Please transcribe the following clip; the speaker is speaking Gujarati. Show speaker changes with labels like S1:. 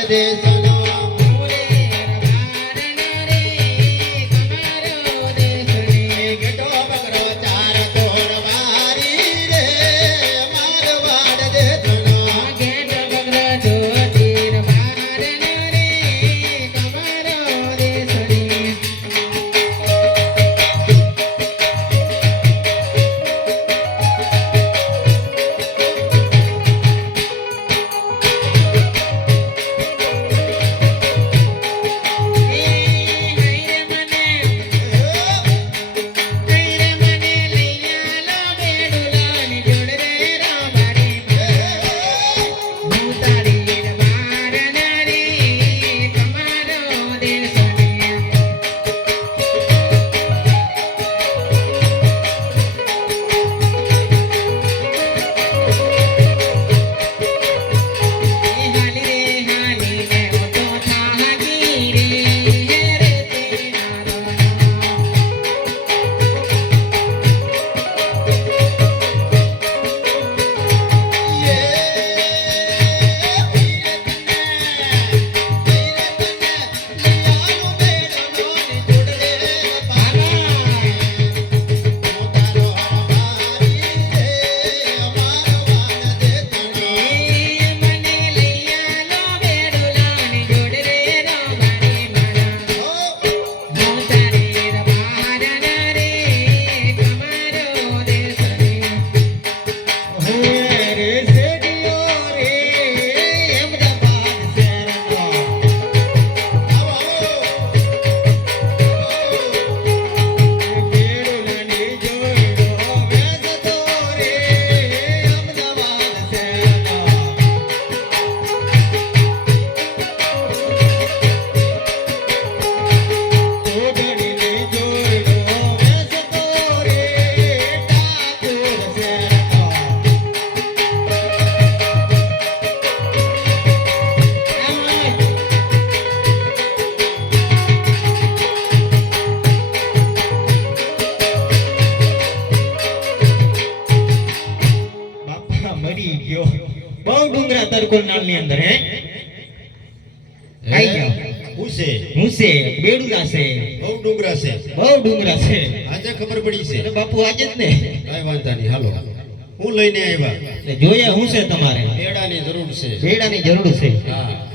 S1: देश મરી
S2: ગયો. બહુ ડુંગરા તરકોલ નામની અંદર હે? આઈ જાઓ.
S1: હું છે?
S2: હું છે? બેડુલા છે
S1: બહુ ડુંગરા છે.
S2: બહુ ડુંગરા છે.
S1: આજે ખબર પડી છે.
S2: બાપુ આજે જ ને.
S1: કઈ વાંધા નહીં હાલો. હું લઈને આવ્યા.
S2: જોઈએ હું છે તમારે.
S1: બેડાની જરૂર છે.
S2: બેડાની જરૂર છે.
S1: હા.